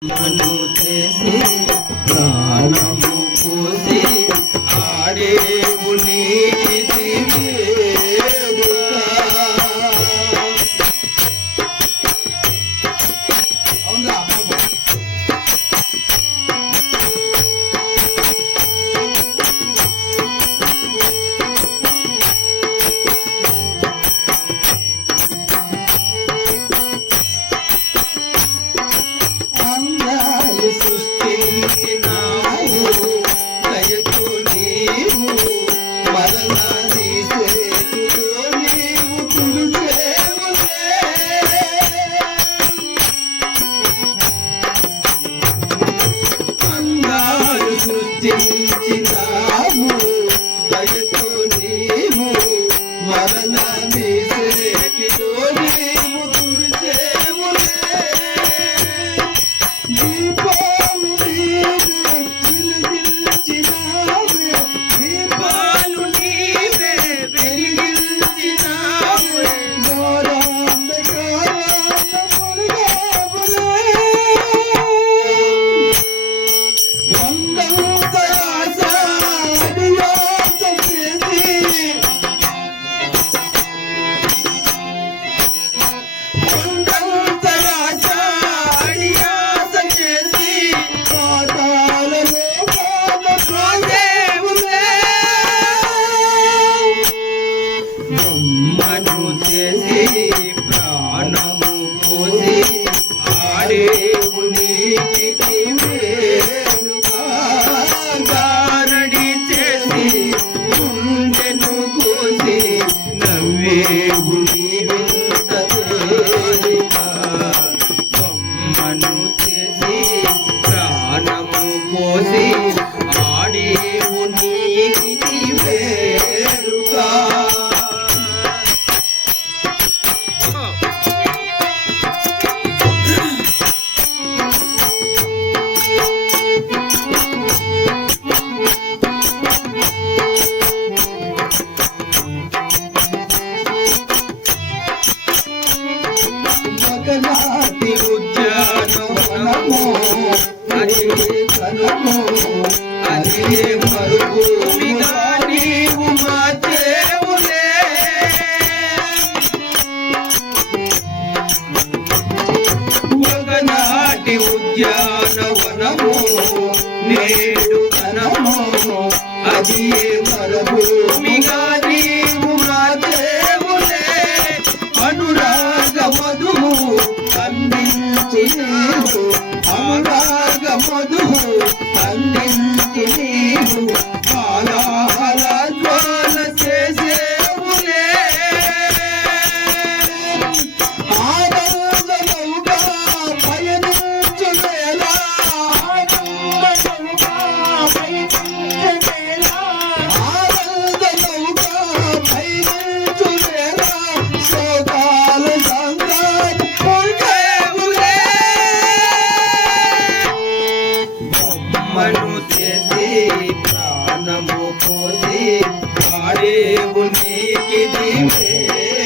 One, two, three. Ooh. బొమ్మను చేసి ప్రాణము పోసి ఆడేవు గారడి చేసి గుండెను కోసి నవ్వేవు నీవింత బొమ్మను చేసి ప్రాణము పోసి ఆడేవు నీటి వేడుగా ఉద్యానవనము అది కనము అది మరుభూమిగా నీవు మార్చేవులే ఒకనాటి ఉద్యానవనము నేడు ధనము అది ఏ నీవు నీవు అనురాగ మధువు అందించి నీవు को खोजे मारे उन्हीं की दीवे